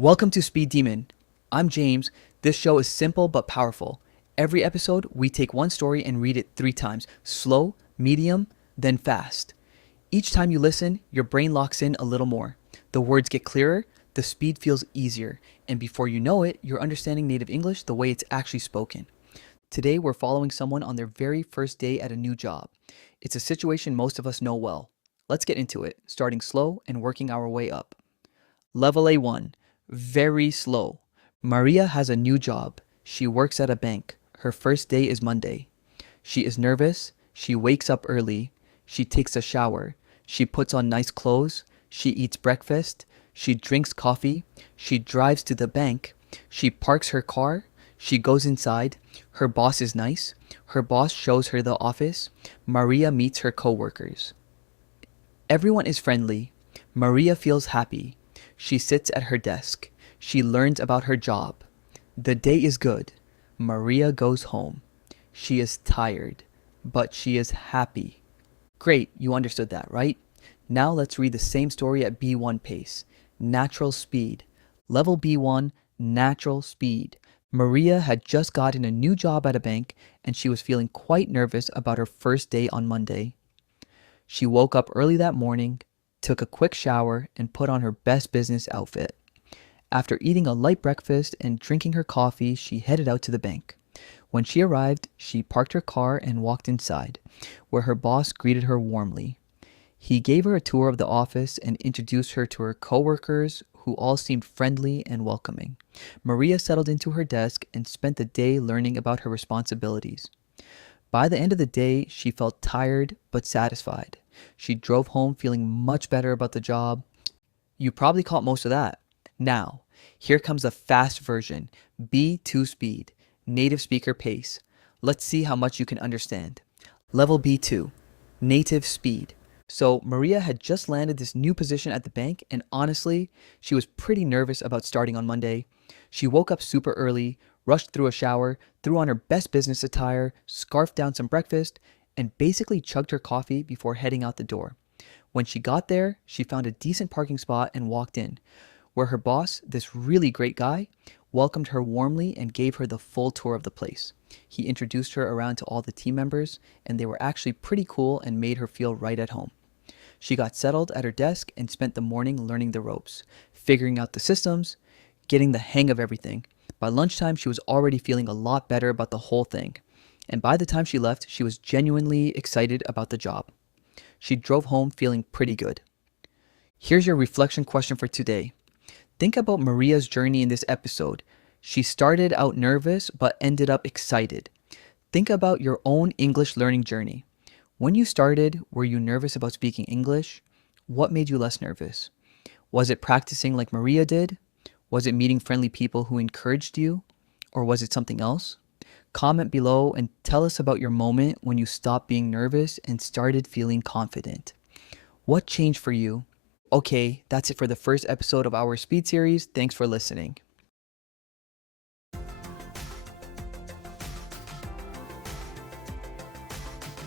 Welcome to Speed Demon. I'm James. This show is simple but powerful. Every episode, we take one story and read it 3 times slow, medium, then fast. Each time you listen, your brain locks in a little more. The words get clearer, the speed feels easier, and before you know it, you're understanding native English the way it's actually spoken. Today, we're following someone on their very first day at a new job. It's a situation most of us know well. Let's get into it, starting slow and working our way up. Level A1, very slow. Maria has a new job. She works at a bank. Her first day is Monday. She is nervous. She wakes up early. She takes a shower. She puts on nice clothes. She eats breakfast. She drinks coffee. She drives to the bank. She parks her car. She goes inside. Her boss is nice. Her boss shows her the office. Maria meets her coworkers. Everyone is friendly. Maria feels happy. She sits at her desk. She learns about her job. The day is good. Maria goes home. She is tired, but she is happy. Great, you understood that, right? Now let's read the same story at B1 pace. Natural speed. Level B1, natural speed. Maria had just gotten a new job at a bank and she was feeling quite nervous about her first day on Monday. She woke up early that morning, took a quick shower, and put on her best business outfit. After eating a light breakfast and drinking her coffee, she headed out to the bank. When she arrived, she parked her car and walked inside, where her boss greeted her warmly. He gave her a tour of the office and introduced her to her coworkers, who all seemed friendly and welcoming. Maria settled into her desk and spent the day learning about her responsibilities. By the end of the day, she felt tired but satisfied. She drove home feeling much better about the job. You probably caught most of that. Now, here comes the fast version, B2 speed, native speaker pace. Let's see how much you can understand. Level B2, native speed. So Maria had just landed this new position at the bank, and honestly, she was pretty nervous about starting on Monday. She woke up super early, rushed through a shower, threw on her best business attire, scarfed down some breakfast, and basically chugged her coffee before heading out the door. When she got there, she found a decent parking spot and walked in, where her boss, this really great guy, welcomed her warmly and gave her the full tour of the place. He introduced her around to all the team members, and they were actually pretty cool and made her feel right at home. She got settled at her desk and spent the morning learning the ropes, figuring out the systems, getting the hang of everything. By lunchtime, she was already feeling a lot better about the whole thing. And by the time she left, she was genuinely excited about the job. She drove home feeling pretty good. Here's your reflection question for today. Think about Maria's journey in this episode. She started out nervous but ended up excited. Think about your own English learning journey. When you started, were you nervous about speaking English? What made you less nervous? Was it practicing like Maria did? Was it meeting friendly people who encouraged you? Or was it something else? Comment below and tell us about your moment when you stopped being nervous and started feeling confident. What changed for you? Okay, that's it for the first episode of our speed series. Thanks for listening.